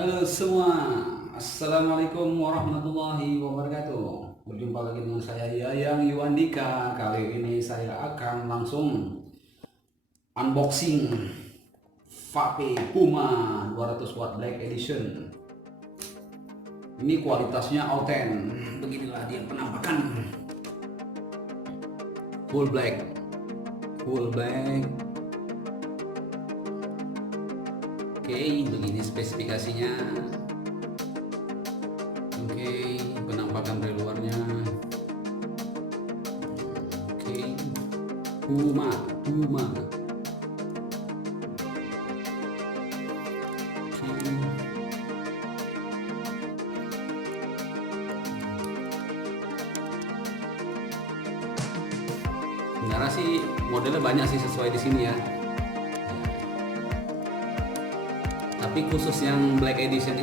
Halo semua, Assalamualaikum warahmatullahi wabarakatuh. Berjumpa lagi dengan saya Ti01 Nickel. Kali ini saya akan langsung unboxing Vapor Puma 200 watt Black Edition. Ini kualitasnya auten. Beginilah dia penampakan. Full black. Oke, begini spesifikasinya. Oke, penampakan dari luarnya. Oke, Puma. Oke. Sebenarnya sih modelnya banyak sih sesuai di sini ya. Tapi khusus yang Black Edition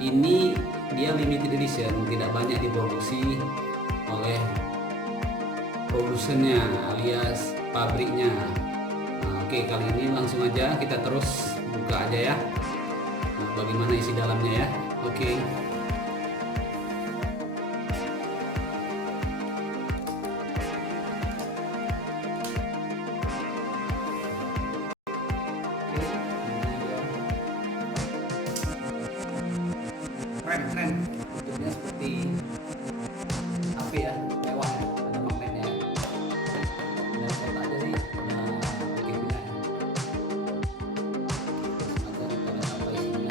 ini dia limited edition, tidak banyak diproduksi oleh produsennya alias pabriknya. Nah, oke, kali ini langsung aja kita terus buka aja ya. Nah, bagaimana isi dalamnya ya? Oke. Keren bentuknya seperti HP ya, mewah ya, ada magnetnya ya. Dan kotaknya sih udah oke punya ya. Ada apa isinya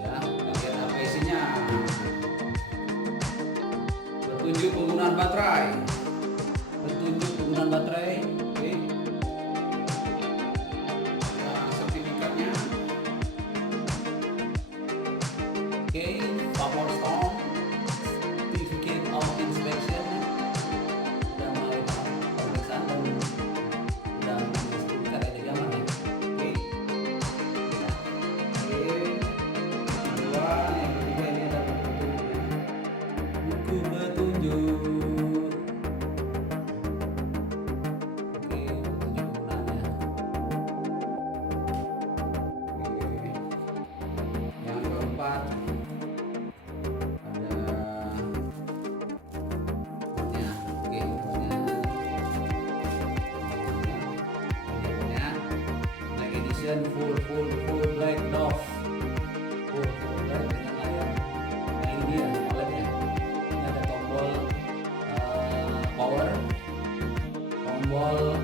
ya, kita lihat apa isinya. Petunjuk penggunaan baterai, oke. Sertifikatnya. Oke, Vapor Storm Certificate of Inspection sudah mulai pemeriksaan dan sudah sertifikat ada zaman ya. Oke, nah, kedua yang ketiga ini ada buku petunjuk. Oke, petunjuk penggunaannya. Oke, yang keempat full black dove, full black dengan layar. Nah ini dia OLED-nya. Ini ada tombol power, tombol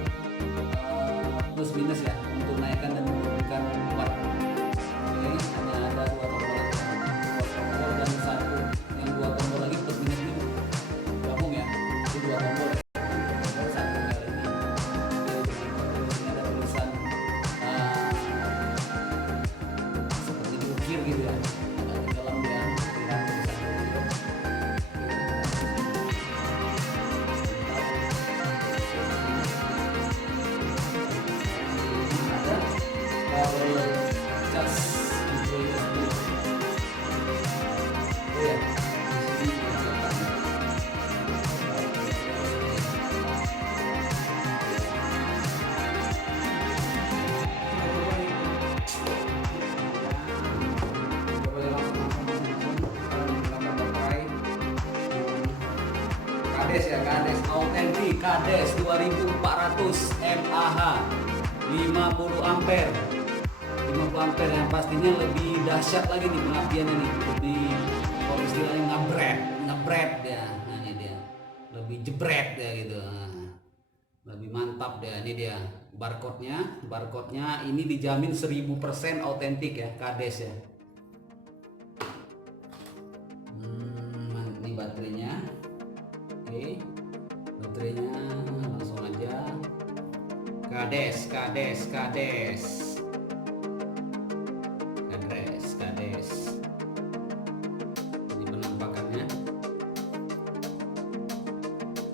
plus minus ya untuk naikkan dan menurunkan watt. Oke, hanya ada dua tombol dan satu yang dua tombol lagi plus minus itu gabung ya, itu dua tombol. Gitu ya, agak ke dalam dia ada power charge micro USB. Oh ya, di sini kades autentik, kades 2400 mAh 50 ampere yang pastinya lebih dahsyat lagi nih pengapiannya nih, lebih kalau istilahnya ngebret ya. Nah ini dia lebih jebret ya gitu, nah, lebih mantap deh. Ini dia barcode-nya ini dijamin 1000% autentik ya, kades ya. Ini baterainya. Oke, baterainya langsung aja. Kades. Ini penampakannya.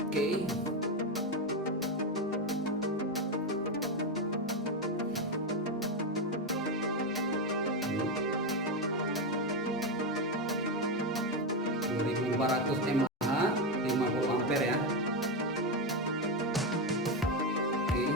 Oke. Ini 2400 mAh 50 ampere ya. Oke.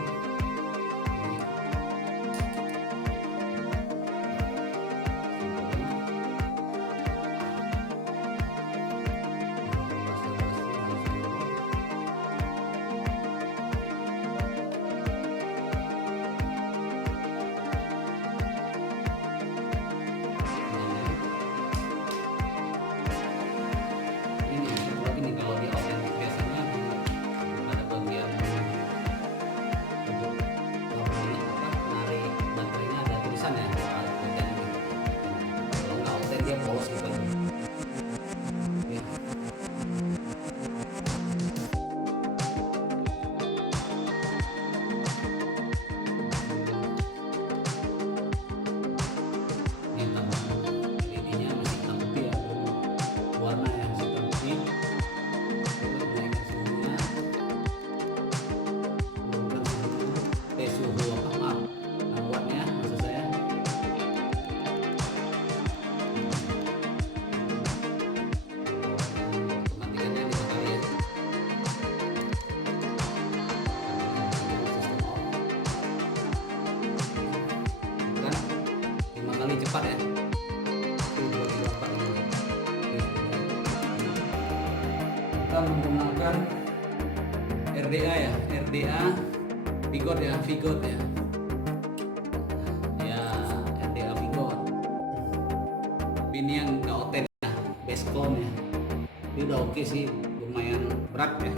polos gitu. Ya. Ini tambah LED-nya masih hitam putih ya, warna yang hitam putih. Naikkan suhunya, turunkan suhu wattnya maksud saya. Matikannya di kali ya. Kan 5 kali cepat ya. 1, 2, 3, 4, 5. Kita menggunakan RDA ya, RDA Vigot ya, Vigot ya. Ya, RDA Vigot. Tapi ini yang OLED ya, base clone ya. Ini udah oke sih, lumayan berat ya.